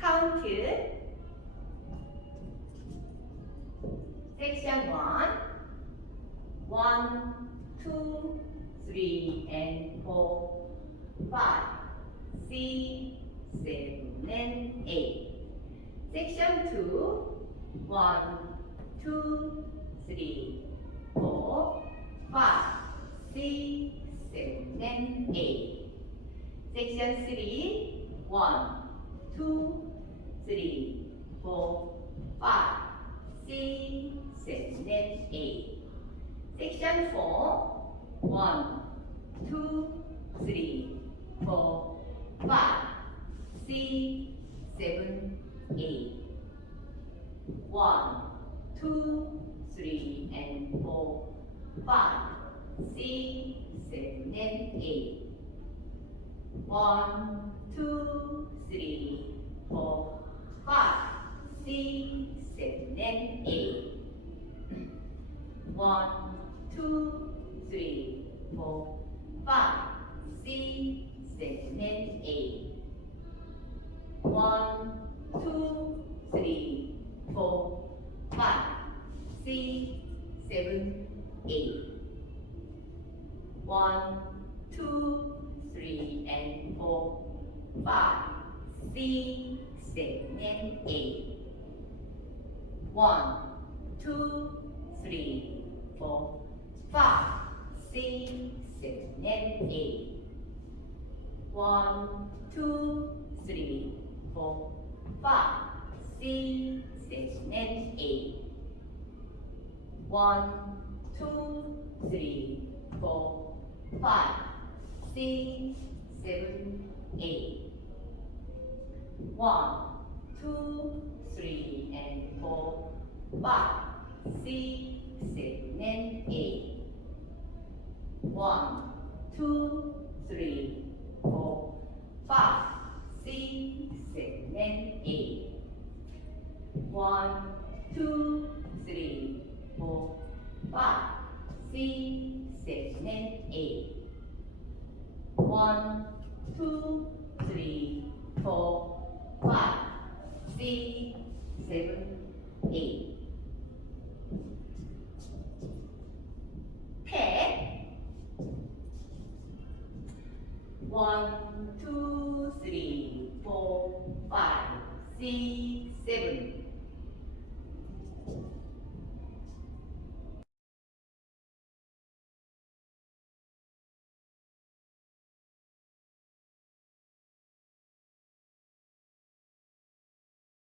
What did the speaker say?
count section 1 1 2 3 and 4 5 6 7 and 8 section 2 1 2 3 4 5 6 7 and 8 section 3 1 2 3 4 5 6 7 and 8 section 4 1 2 3 4 5 6 7 8 1 2 3 and 4 5 6 7 and 8 1 2 3 4 5 6 7 and 8 1 2 3 4 5 6 7 and 8 1 2 3 4 5 6 7 8 1 2 3 and 4 5 6 7 and 8 1 2 3 4 5 6 7 and 8 1 2 3 4 5 6 7 and 8 1 2 3 4 5 6 7 8 1 2 3 and 4 5 6 7 and 8 1 2 3 4 5 6 7 and 8 1 2 3 4 5 6 7 and 8 1 2 3 4 5 6 7 8 Pair 1 2 3 4 5 6 7